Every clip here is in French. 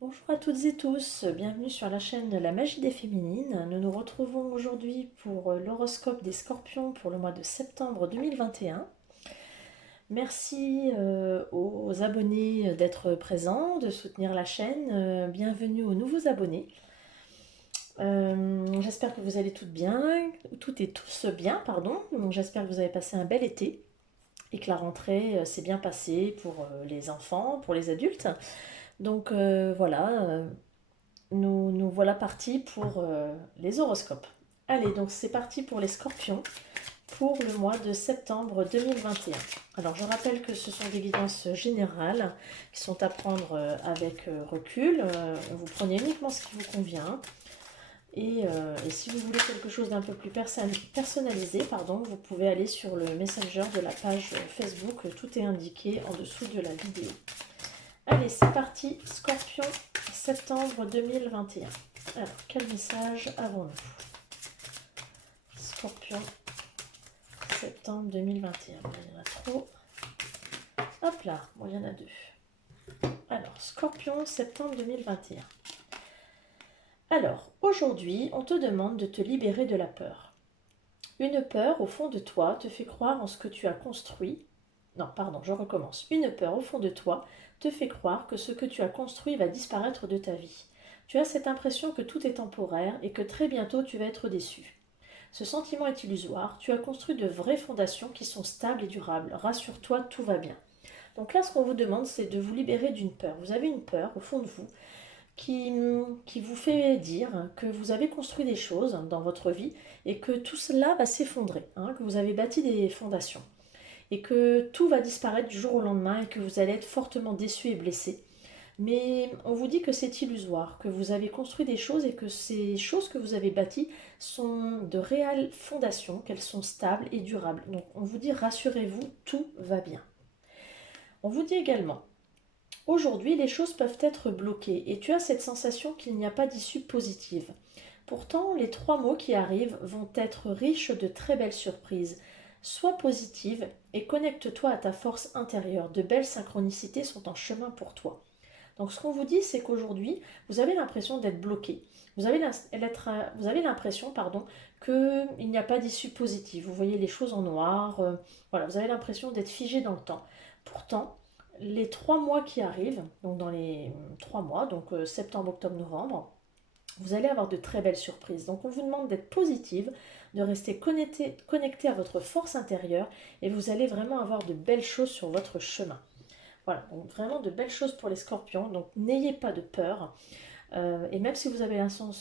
Bonjour à toutes et tous, bienvenue sur la chaîne La Magie des Féminines. Nous nous retrouvons aujourd'hui pour l'horoscope des Scorpions pour le mois de septembre 2021. Merci aux abonnés d'être présents, de soutenir la chaîne. Bienvenue aux nouveaux abonnés. J'espère que vous allez toutes bien, toutes et tous bien, pardon. J'espère que vous avez passé un bel été et que la rentrée s'est bien passée pour les enfants, pour les adultes. Donc voilà, nous voilà partis pour les horoscopes. Allez, donc c'est parti pour les scorpions pour le mois de septembre 2021. Alors je rappelle que ce sont des guidances générales qui sont à prendre avec recul. Vous prenez uniquement ce qui vous convient. Et si vous voulez quelque chose d'un peu plus personnalisé, pardon, vous pouvez aller sur le messenger de la page Facebook. Tout est indiqué en dessous de la vidéo. Allez, c'est parti, Scorpion, septembre 2021. Alors, quel message avons-nous? Scorpion, septembre 2021. Bon, il y en a trop. Hop là, bon, il y en a deux. Alors, Scorpion, septembre 2021. Alors, aujourd'hui, on te demande de te libérer de la peur. Une peur au fond de toi te fait croire en ce que tu as construit. Non, pardon, je recommence. Une peur au fond de toi te fait croire que ce que tu as construit va disparaître de ta vie. Tu as cette impression que tout est temporaire et que très bientôt tu vas être déçu. Ce sentiment est illusoire, tu as construit de vraies fondations qui sont stables et durables. Rassure-toi, tout va bien. Donc là, ce qu'on vous demande, c'est de vous libérer d'une peur. Vous avez une peur au fond de vous qui, qui vous fait dire que vous avez construit des choses dans votre vie et que tout cela va s'effondrer, que vous avez bâti des fondations et que tout va disparaître du jour au lendemain et que vous allez être fortement déçu et blessé. Mais on vous dit que c'est illusoire, que vous avez construit des choses et que ces choses que vous avez bâties sont de réelles fondations, qu'elles sont stables et durables. Donc on vous dit rassurez-vous, tout va bien. On vous dit également, aujourd'hui les choses peuvent être bloquées et tu as cette sensation qu'il n'y a pas d'issue positive. Pourtant, les trois mots qui arrivent vont être riches de très belles surprises. Sois positive et connecte-toi à ta force intérieure. De belles synchronicités sont en chemin pour toi. Donc ce qu'on vous dit, c'est qu'aujourd'hui, vous avez l'impression d'être bloqué. Vous avez l'impression, pardon, qu'il n'y a pas d'issue positive. Vous voyez les choses en noir. Voilà, vous avez l'impression d'être figé dans le temps. Pourtant, les 3 mois qui arrivent, donc dans les 3 mois, donc septembre, octobre, novembre, vous allez avoir de très belles surprises. Donc on vous demande d'être positive, de rester connecté à votre force intérieure et vous allez vraiment avoir de belles choses sur votre chemin. Voilà, donc vraiment de belles choses pour les scorpions. Donc n'ayez pas de peur. Et même si vous avez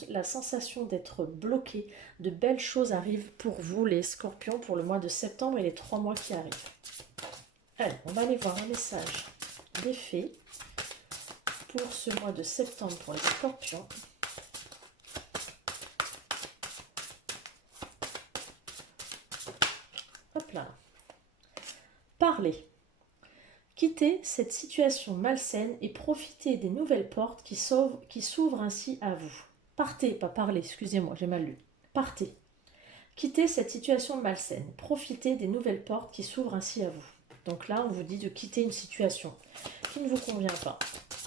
la sensation d'être bloqué, de belles choses arrivent pour vous les scorpions pour le mois de septembre et les 3 mois qui arrivent. Allez, on va aller voir un message des fées pour ce mois de septembre pour les scorpions. Hop là. Parlez. Quittez cette situation malsaine et profitez des nouvelles portes qui s'ouvrent ainsi à vous. Partez, pas parlez, excusez-moi, j'ai mal lu. Partez. Quittez cette situation malsaine. Profitez des nouvelles portes qui s'ouvrent ainsi à vous. Donc là, on vous dit de quitter une situation qui ne vous convient pas.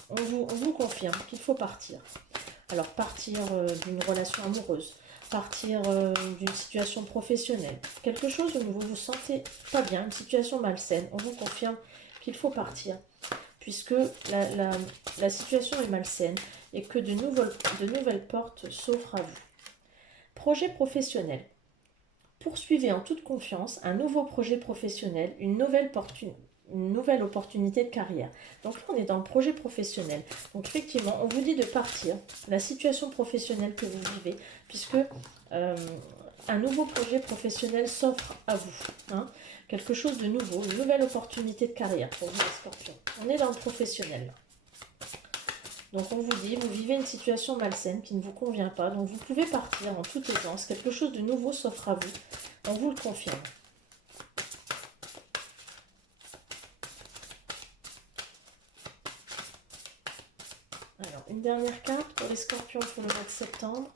On vous confirme qu'il faut partir. Alors partir d'une relation amoureuse, partir d'une situation professionnelle, quelque chose où vous vous sentez pas bien, une situation malsaine, on vous confirme qu'il faut partir, puisque la situation est malsaine et que de nouvelles portes s'offrent à vous. Projet professionnel. Poursuivez en toute confiance un nouveau projet professionnel, une nouvelle opportunité de carrière. Donc là, on est dans le projet professionnel. Donc effectivement, on vous dit de partir, la situation professionnelle que vous vivez, puisque un nouveau projet professionnel s'offre à vous. Quelque chose de nouveau, une nouvelle opportunité de carrière pour vous les scorpions. On est dans le professionnel. Donc on vous dit, vous vivez une situation malsaine qui ne vous convient pas, donc vous pouvez partir en toute aisance, quelque chose de nouveau s'offre à vous, on vous le confirme. Alors, une dernière carte pour les scorpions pour le mois de septembre.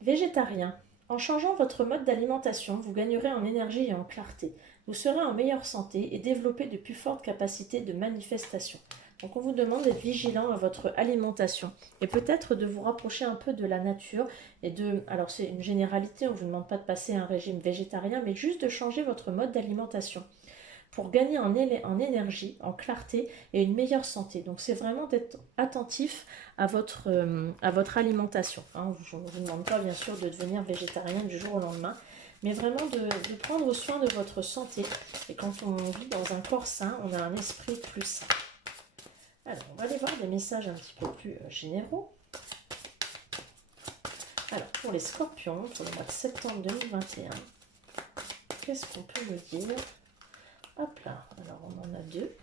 Végétarien. En changeant votre mode d'alimentation, vous gagnerez en énergie et en clarté. Vous serez en meilleure santé et développer de plus fortes capacités de manifestation. Donc on vous demande d'être vigilant à votre alimentation et peut-être de vous rapprocher un peu de la nature et de, alors c'est une généralité, on ne vous demande pas de passer un régime végétarien, mais juste de changer votre mode d'alimentation pour gagner en énergie, en clarté et une meilleure santé. Donc c'est vraiment d'être attentif à votre alimentation. Hein. Je ne vous demande pas bien sûr de devenir végétarien du jour au lendemain, mais vraiment de prendre soin de votre santé. Et quand on vit dans un corps sain, on a un esprit plus sain. Alors, on va aller voir des messages un petit peu plus généraux. Alors, pour les scorpions, pour le mois de septembre 2021, qu'est-ce qu'on peut me dire? Hop là, alors on en a deux.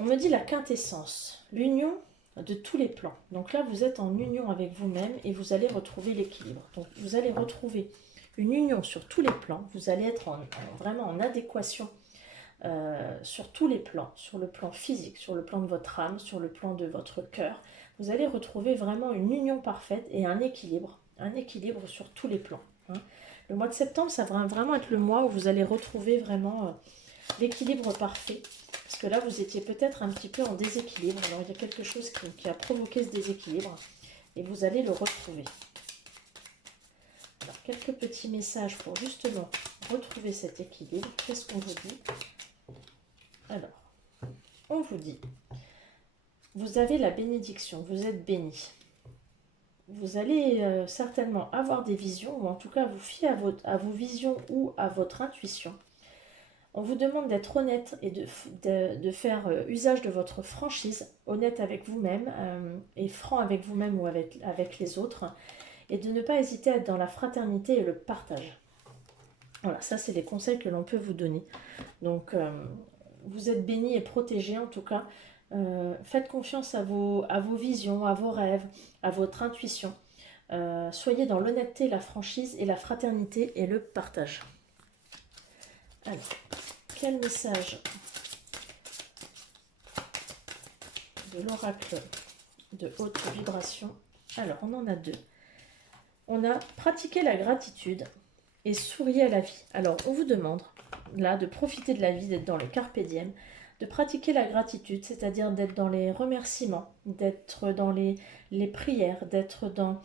On me dit la quintessence, l'union de tous les plans. Donc là, vous êtes en union avec vous-même et vous allez retrouver l'équilibre. Donc vous allez retrouver une union sur tous les plans. Vous allez être vraiment en adéquation sur tous les plans, sur le plan physique, sur le plan de votre âme, sur le plan de votre cœur. Vous allez retrouver vraiment une union parfaite et un équilibre sur tous les plans. Hein. Le mois de septembre, ça va vraiment être le mois où vous allez retrouver vraiment l'équilibre parfait. Parce que là, vous étiez peut-être un petit peu en déséquilibre. Alors, il y a quelque chose qui a provoqué ce déséquilibre. Et vous allez le retrouver. Alors, quelques petits messages pour justement retrouver cet équilibre. Qu'est-ce qu'on vous dit? Alors, on vous dit, vous avez la bénédiction, vous êtes béni. Vous allez certainement avoir des visions, ou en tout cas vous fier à vos visions ou à votre intuition. On vous demande d'être honnête et de faire usage de votre franchise, honnête avec vous-même et franc avec vous-même ou avec les autres, et de ne pas hésiter à être dans la fraternité et le partage. Voilà, ça c'est les conseils que l'on peut vous donner. Donc, vous êtes bénis et protégés en tout cas. Faites confiance à vos visions, à vos rêves, à votre intuition. Soyez dans l'honnêteté, la franchise et la fraternité et le partage. Alors, quel message de l'oracle de haute vibration? Alors, on en a deux. On a pratiqué la gratitude et souriez à la vie. Alors, on vous demande là de profiter de la vie, d'être dans le carpe diem, de pratiquer la gratitude, c'est-à-dire d'être dans les remerciements, d'être dans les prières, d'être dans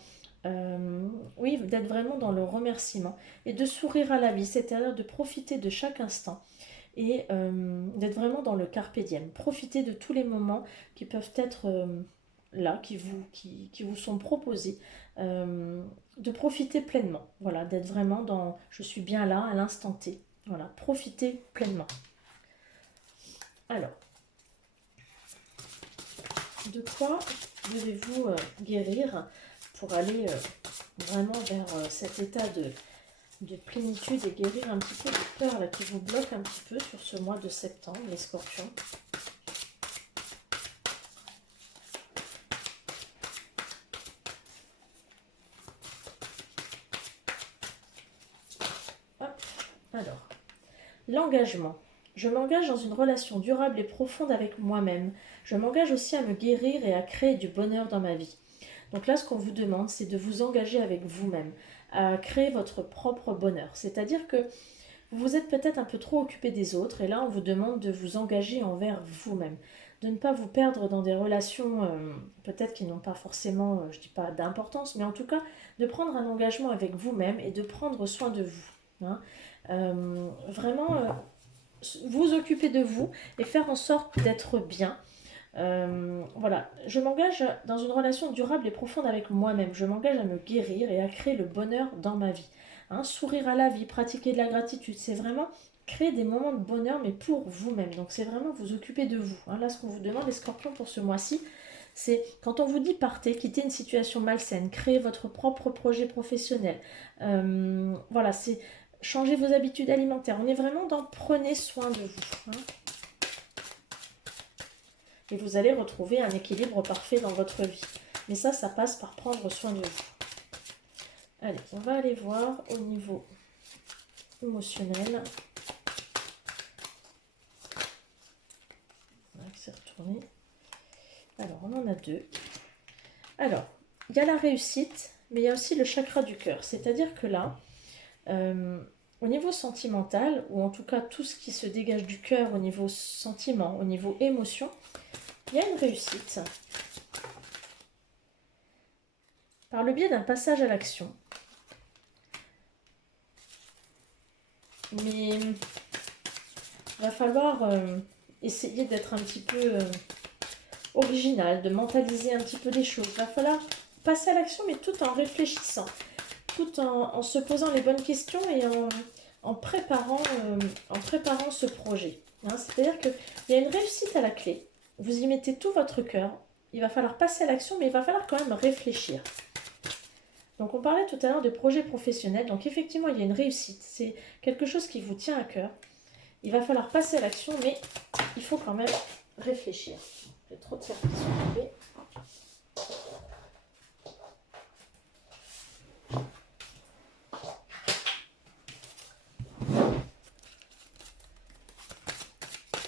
oui, d'être vraiment dans le remerciement et de sourire à la vie, c'est-à-dire de profiter de chaque instant et d'être vraiment dans le carpe diem. Profiter de tous les moments qui peuvent être là, qui vous sont proposés, de profiter pleinement, voilà, d'être vraiment dans « je suis bien là, à l'instant T ». Voilà, profitez pleinement. Alors, de quoi devez-vous guérir pour aller vraiment vers cet état de plénitude et guérir un petit peu de peur là, qui vous bloque un petit peu sur ce mois de septembre, les scorpions? Hop, alors, l'engagement. Je m'engage dans une relation durable et profonde avec moi-même. Je m'engage aussi à me guérir et à créer du bonheur dans ma vie. Donc là, ce qu'on vous demande, c'est de vous engager avec vous-même, à créer votre propre bonheur. C'est-à-dire que vous vous êtes peut-être un peu trop occupé des autres, et là, on vous demande de vous engager envers vous-même, de ne pas vous perdre dans des relations peut-être qui n'ont pas forcément, je ne dis pas d'importance, mais en tout cas, de prendre un engagement avec vous-même et de prendre soin de vous. Hein. Vraiment, vous occuper de vous et faire en sorte d'être bien. Voilà, je m'engage dans une relation durable et profonde avec moi-même. Je m'engage à me guérir et à créer le bonheur dans ma vie. Hein, sourire à la vie, pratiquer de la gratitude, c'est vraiment créer des moments de bonheur, mais pour vous-même. Donc c'est vraiment vous occuper de vous. Hein, là, ce qu'on vous demande, les scorpions, pour ce mois-ci, c'est quand on vous dit partez, quittez une situation malsaine, créez votre propre projet professionnel. Voilà, c'est changer vos habitudes alimentaires. On est vraiment dans prenez soin de vous. Hein. Et vous allez retrouver un équilibre parfait dans votre vie. Mais ça passe par prendre soin de vous. Allez, on va aller voir au niveau émotionnel. On va se retourner. Alors, on en a deux. Alors, il y a la réussite, mais il y a aussi le chakra du cœur. C'est-à-dire que là, au niveau sentimental, ou en tout cas tout ce qui se dégage du cœur au niveau sentiment, au niveau émotion, il y a une réussite par le biais d'un passage à l'action. Mais il va falloir essayer d'être un petit peu original, de mentaliser un petit peu les choses. Il va falloir passer à l'action, mais tout en réfléchissant, tout en se posant les bonnes questions et en préparant ce projet. Hein, c'est-à-dire qu'il y a une réussite à la clé. Vous y mettez tout votre cœur. Il va falloir passer à l'action, mais il va falloir quand même réfléchir. Donc on parlait tout à l'heure de projet professionnel. Donc effectivement, il y a une réussite. C'est quelque chose qui vous tient à cœur. Il va falloir passer à l'action, mais il faut quand même réfléchir. J'ai trop de cartes qui sont tombées.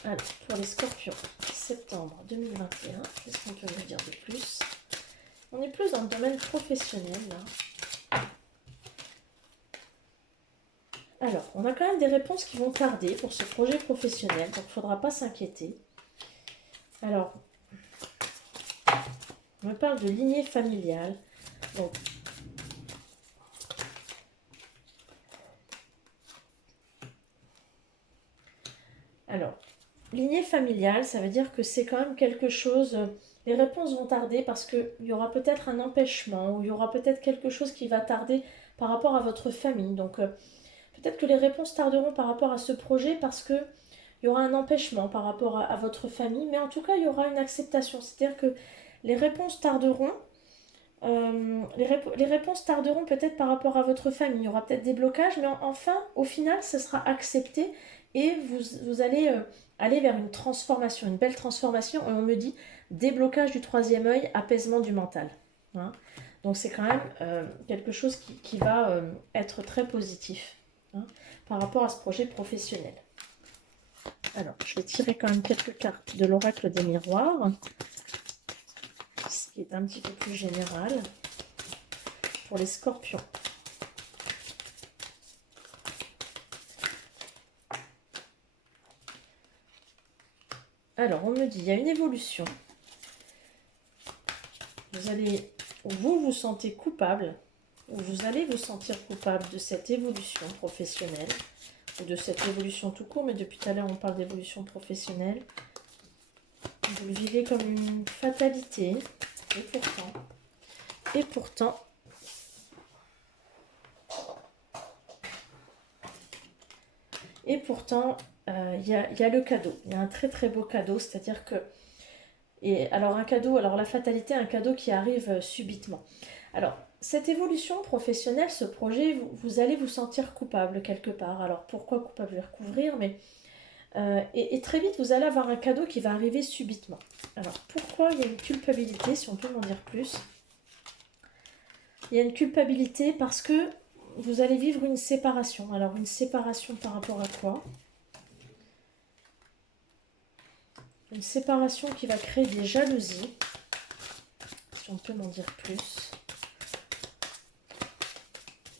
Alors, pour les scorpions, septembre 2021, qu'est-ce qu'on peut nous dire de plus? On est plus dans le domaine professionnel, là. Alors, on a quand même des réponses qui vont tarder pour ce projet professionnel, donc il ne faudra pas s'inquiéter. Alors, on me parle de lignée familiale. Donc, alors, lignée familiale, ça veut dire que c'est quand même quelque chose... Les réponses vont tarder parce qu'il y aura peut-être un empêchement ou il y aura peut-être quelque chose qui va tarder par rapport à votre famille. Donc, peut-être que les réponses tarderont par rapport à ce projet parce qu'il y aura un empêchement par rapport à votre famille. Mais en tout cas, il y aura une acceptation. C'est-à-dire que les réponses tarderont. Les réponses tarderont peut-être par rapport à votre famille. Il y aura peut-être des blocages, mais enfin, au final, ce sera accepté et vous allez aller vers une transformation, une belle transformation. Et on me dit déblocage du troisième œil, apaisement du mental. Hein. Donc c'est quand même quelque chose qui va être très positif hein, par rapport à ce projet professionnel. Alors, je vais tirer quand même quelques cartes de l'oracle des miroirs, ce qui est un petit peu plus général pour les scorpions. Alors, on me dit, il y a une évolution. Vous vous sentez coupable, ou vous allez vous sentir coupable de cette évolution professionnelle, ou de cette évolution tout court, mais depuis tout à l'heure, on parle d'évolution professionnelle. Vous le vivez comme une fatalité, et pourtant, il y a le cadeau. Il y a un très très beau cadeau, c'est-à-dire que... alors la fatalité, un cadeau qui arrive subitement. Alors, cette évolution professionnelle, ce projet, vous allez vous sentir coupable quelque part. Alors, pourquoi coupable? Je vais recouvrir, mais... et très vite, vous allez avoir un cadeau qui va arriver subitement. Alors, pourquoi il y a une culpabilité, si on peut m'en dire plus? Il y a une culpabilité parce que vous allez vivre une séparation. Alors, une séparation par rapport à quoi? Une séparation qui va créer des jalousies. Si on peut m'en dire plus.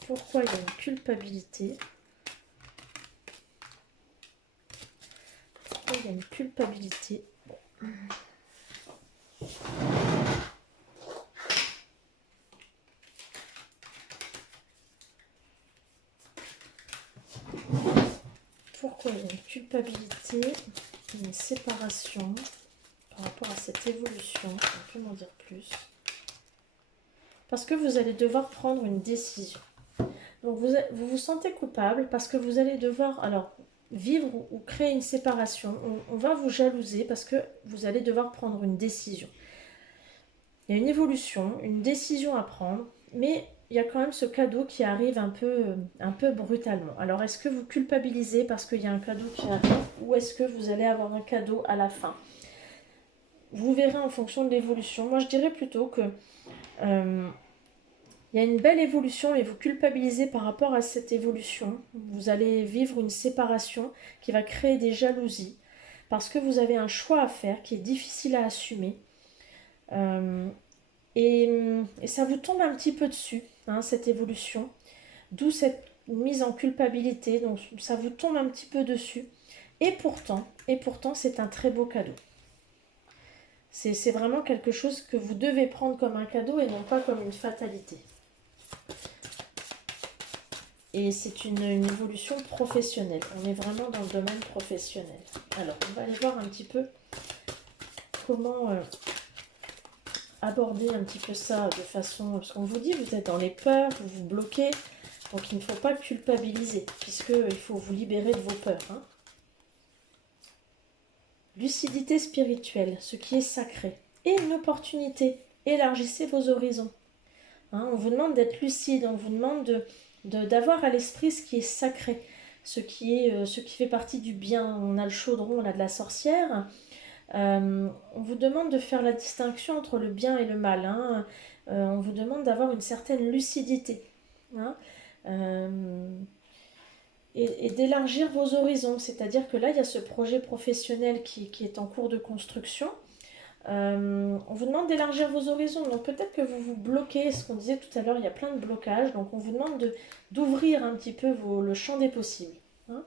Pourquoi il y a une culpabilité? Pourquoi il y a une culpabilité? Pourquoi il y a une culpabilité, une séparation par rapport à cette évolution? On peut m'en dire plus. Parce que vous allez devoir prendre une décision. Donc vous vous sentez coupable parce que vous allez devoir vivre ou créer une séparation. On va vous jalouser parce que vous allez devoir prendre une décision. Il y a une évolution, une décision à prendre, mais il y a quand même ce cadeau qui arrive un peu brutalement. Alors, est-ce que vous culpabilisez parce qu'il y a un cadeau qui arrive ou est-ce que vous allez avoir un cadeau à la fin? Vous verrez en fonction de l'évolution. Moi, je dirais plutôt que il y a une belle évolution et vous culpabilisez par rapport à cette évolution. Vous allez vivre une séparation qui va créer des jalousies parce que vous avez un choix à faire qui est difficile à assumer. Et ça vous tombe un petit peu dessus, hein, cette évolution. D'où cette une mise en culpabilité, donc ça vous tombe un petit peu dessus. Et pourtant, c'est un très beau cadeau. C'est vraiment quelque chose que vous devez prendre comme un cadeau et non pas comme une fatalité. Et c'est une évolution professionnelle. On est vraiment dans le domaine professionnel. Alors, on va aller voir un petit peu comment aborder un petit peu ça de façon... Parce qu'on vous dit, vous êtes dans les peurs, vous vous bloquez. Donc, il ne faut pas culpabiliser, puisqu'il faut vous libérer de vos peurs. Hein. Lucidité spirituelle, ce qui est sacré. Et une opportunité. Élargissez vos horizons. Hein, on vous demande d'être lucide, on vous demande d'avoir à l'esprit ce qui est sacré, ce qui fait partie du bien. On a le chaudron, on a de la sorcière. On vous demande de faire la distinction entre le bien et le mal. Hein. On vous demande d'avoir une certaine lucidité. Hein. Et d'élargir vos horizons. C'est-à-dire que là, il y a ce projet professionnel qui est en cours de construction. On vous demande d'élargir vos horizons, donc peut-être que vous vous bloquez, ce qu'on disait tout à l'heure, il y a plein de blocages, donc on vous demande d'ouvrir un petit peu le champ des possibles. Hein.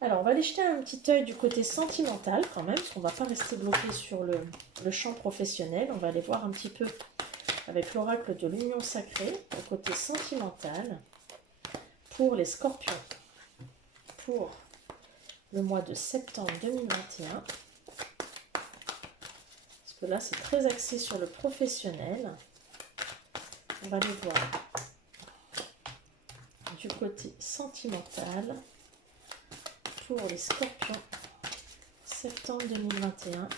Alors on va aller jeter un petit œil du côté sentimental quand même, parce qu'on ne va pas rester bloqué sur le champ professionnel, on va aller voir un petit peu avec l'oracle de l'union sacrée, le côté sentimental, pour les scorpions, pour le mois de septembre 2021. Parce que là, c'est très axé sur le professionnel. On va aller voir du côté sentimental pour les scorpions, septembre 2021.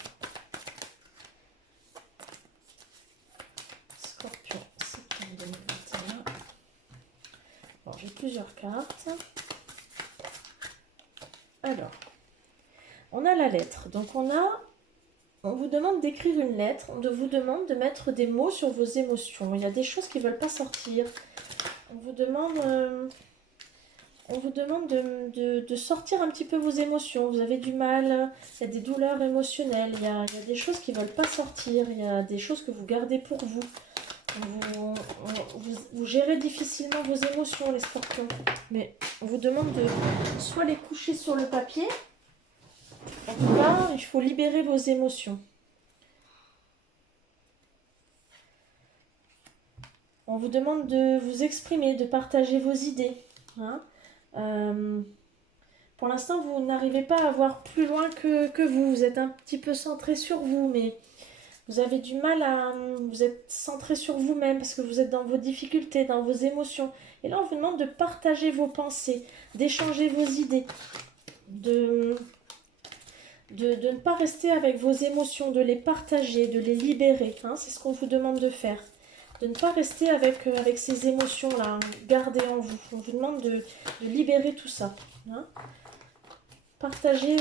Scorpion, septembre 2021. Bon, j'ai plusieurs cartes. Alors, on a la lettre. Donc, on vous demande d'écrire une lettre, on vous demande de mettre des mots sur vos émotions. Il y a des choses qui ne veulent pas sortir. On vous demande de sortir un petit peu vos émotions. Vous avez du mal, il y a des douleurs émotionnelles, il y a des choses qui ne veulent pas sortir, il y a des choses que vous gardez pour vous. Vous gérez difficilement vos émotions, les scorpions. Mais on vous demande de soit les coucher sur le papier. En tout cas, il faut libérer vos émotions. On vous demande de vous exprimer, de partager vos idées. Hein. Pour l'instant, vous n'arrivez pas à voir plus loin que vous. Vous êtes un petit peu centré sur vous, mais vous avez du mal à... Vous êtes centré sur vous-même parce que vous êtes dans vos difficultés, dans vos émotions. Et là, on vous demande de partager vos pensées, d'échanger vos idées, de ne pas rester avec vos émotions, de les partager, de les libérer. Hein, c'est ce qu'on vous demande de faire. De ne pas rester avec ces émotions-là, gardées en vous. On vous demande de libérer tout ça. Hein. Partagez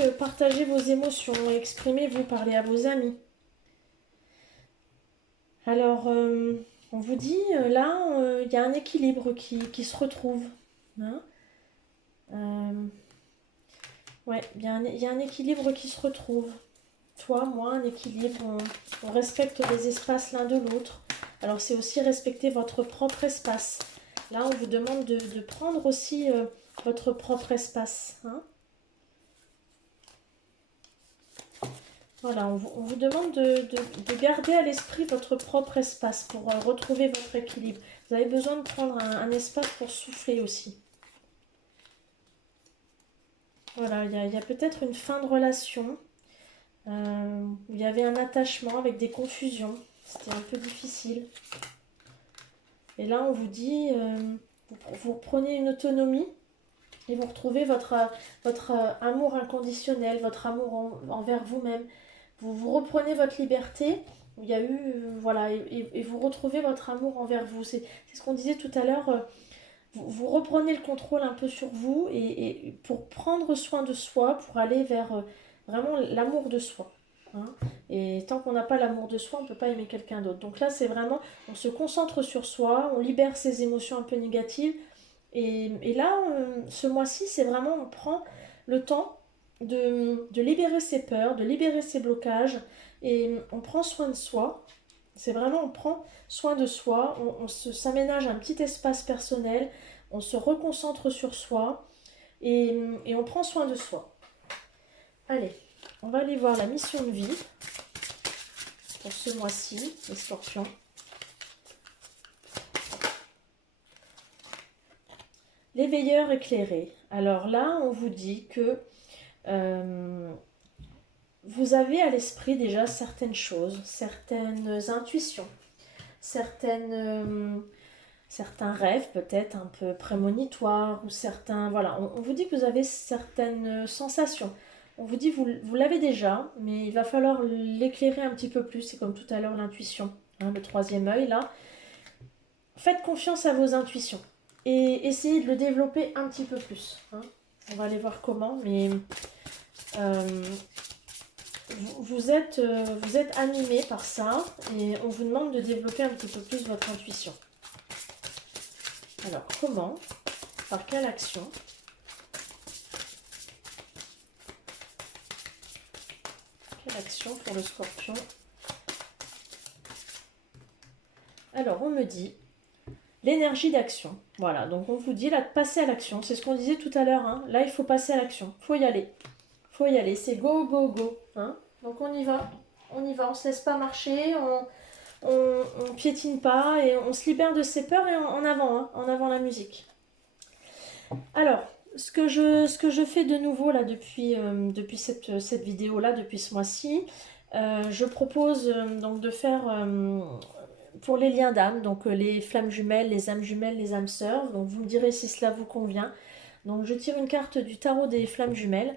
vos émotions, exprimez-vous, parlez à vos amis. Alors, on vous dit, là, il y a un équilibre qui se retrouve. Hein. Ouais, il y a un équilibre qui se retrouve. Toi, moi, un équilibre. On respecte les espaces l'un de l'autre. Alors, c'est aussi respecter votre propre espace. Là, on vous demande de prendre aussi votre propre espace. Hein. Voilà, on vous demande de garder à l'esprit votre propre espace pour retrouver votre équilibre. Vous avez besoin de prendre un espace pour souffler aussi. Voilà, il y a peut-être une fin de relation. Il y avait un attachement avec des confusions. C'était un peu difficile. Et là, on vous dit, vous reprenez une autonomie et vous retrouvez votre amour inconditionnel, votre amour envers vous-même. Vous reprenez votre liberté. Il y a eu, voilà, et vous retrouvez votre amour envers vous. C'est ce qu'on disait tout à l'heure. Vous reprenez le contrôle un peu sur vous et pour prendre soin de soi, pour aller vers vraiment l'amour de soi. Hein. Et tant qu'on n'a pas l'amour de soi, on ne peut pas aimer quelqu'un d'autre. Donc là, c'est vraiment, on se concentre sur soi, on libère ses émotions un peu négatives. Et là, ce mois-ci, c'est vraiment, on prend le temps de libérer ses peurs, de libérer ses blocages, et on prend soin de soi. C'est vraiment, on prend soin de soi, on s'aménage un petit espace personnel, on se reconcentre sur soi et on prend soin de soi. Allez, on va aller voir la mission de vie pour ce mois-ci, les scorpions. Les veilleurs éclairés. Alors là, on vous dit que vous avez à l'esprit déjà certaines choses, certaines intuitions, certains rêves peut-être un peu prémonitoires ou certains... Voilà, on vous dit que vous avez certaines sensations. On vous dit vous l'avez déjà, mais il va falloir l'éclairer un petit peu plus. C'est comme tout à l'heure l'intuition, hein, le troisième œil là. Faites confiance à vos intuitions et essayez de le développer un petit peu plus. Hein. On va aller voir comment, mais vous êtes animé par ça et on vous demande de développer un petit peu plus votre intuition. Alors, comment? Par quelle action? Quelle action pour le scorpion? Alors, on me dit l'énergie d'action. Voilà, donc on vous dit là de passer à l'action. C'est ce qu'on disait tout à l'heure. Hein. Là, il faut passer à l'action. Il faut y aller. Il faut y aller. C'est go, go, go. Hein. Donc on y va. On y va. On ne se laisse pas marcher. On piétine pas et on se libère de ses peurs et en avant. Hein, en avant la musique. Alors, ce que je fais de nouveau là depuis cette vidéo-là, depuis ce mois-ci, je propose donc de faire... pour les liens d'âme, donc les flammes jumelles, les âmes sœurs. Donc vous me direz si cela vous convient. Donc je tire une carte du tarot des flammes jumelles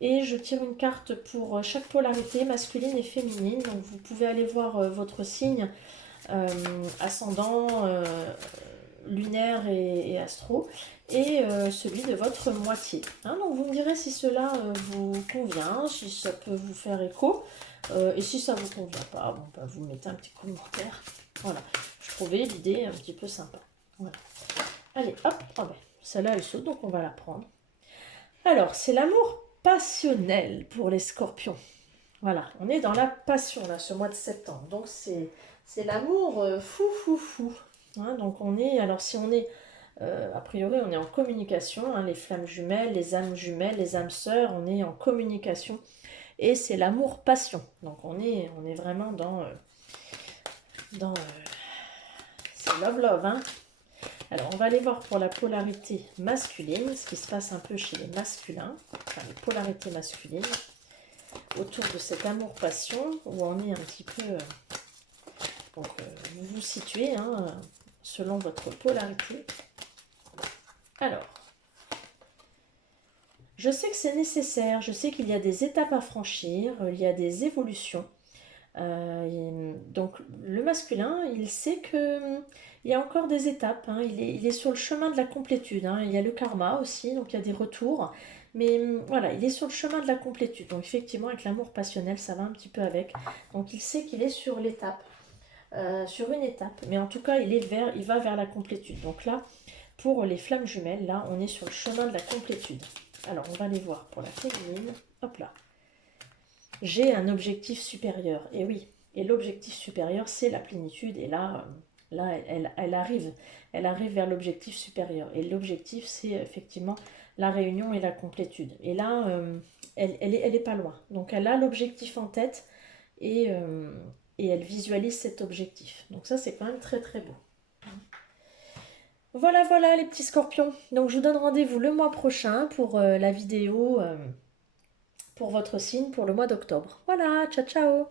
et je tire une carte pour chaque polarité masculine et féminine. Donc vous pouvez aller voir votre signe ascendant, lunaire et astro et celui de votre moitié. Hein, donc vous me direz si cela vous convient, si ça peut vous faire écho. Et si ça vous convient pas, bon, bah, vous mettez un petit commentaire. Voilà, je trouvais l'idée un petit peu sympa. Voilà. Allez, hop, oh ben, celle-là elle saute, donc on va la prendre. Alors, c'est l'amour passionnel pour les scorpions. Voilà, on est dans la passion là, ce mois de septembre. Donc c'est l'amour fou, fou, fou. Hein, donc on est, alors si on est, a priori on est en communication, hein, les flammes jumelles, les âmes sœurs, on est en communication. Et c'est l'amour-passion. Donc on est vraiment dans c'est love, hein. Alors on va aller voir pour la polarité masculine, ce qui se passe un peu chez les masculins, enfin les polarités masculines, autour de cet amour-passion, où on est un petit peu... donc vous vous situez, hein, selon votre polarité. Alors, je sais que c'est nécessaire, je sais qu'il y a des étapes à franchir, il y a des évolutions. Donc le masculin, il sait que il y a encore des étapes, hein. Il est sur le chemin de la complétude, hein. Il y a le karma aussi, donc il y a des retours. Mais voilà, il est sur le chemin de la complétude. Donc effectivement, avec l'amour passionnel, ça va un petit peu avec. Donc il sait qu'il est sur l'étape, sur une étape. Mais en tout cas, il va vers la complétude. Donc là, pour les flammes jumelles, là, on est sur le chemin de la complétude. Alors, on va aller voir pour la féminine. Hop là. J'ai un objectif supérieur. Et oui, et l'objectif supérieur, c'est la plénitude. Et là, elle arrive vers l'objectif supérieur. Et l'objectif, c'est effectivement la réunion et la complétude. Et là, elle est pas loin. Donc, elle a l'objectif en tête et elle visualise cet objectif. Donc ça, c'est quand même très, très beau. Voilà, voilà les petits scorpions. Donc, je vous donne rendez-vous le mois prochain pour la vidéo... pour votre signe pour le mois d'octobre. Voilà, ciao ciao!